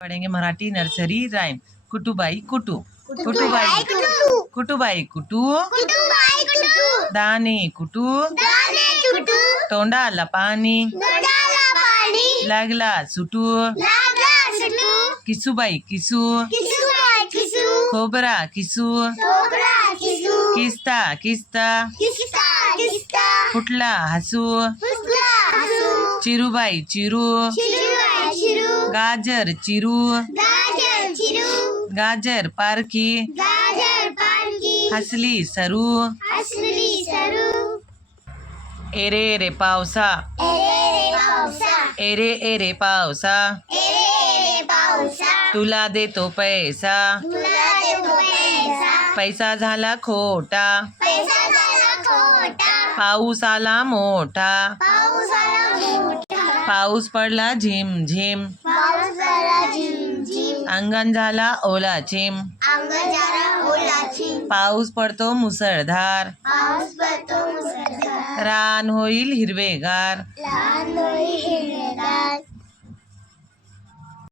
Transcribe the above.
पढ़ेंगे Marathi nursery rhyme. कुटुबाई कुटू, कुटुबाई कुटुबाई कुटू, दाणे कुटू, तोंडाला पाणी, लागला सुटू, किसूबाई किसू, खोबरा किसू, किस्ता किस्ता, फुटला हसू, चिरूबाई चिरू, गाजर चिरू, गाजर पारखी, हसली सरू, एरे एरे पावसा, एरे एरे पावसा, तुला देतो पैसा, पैसा झाला खोटा, पाऊस आला मोठा, पाऊस पडला झिम झिम, अंगण झाला ओला चिम, पाऊस पडतो मुसळधार, रान होईल हिरवेगार,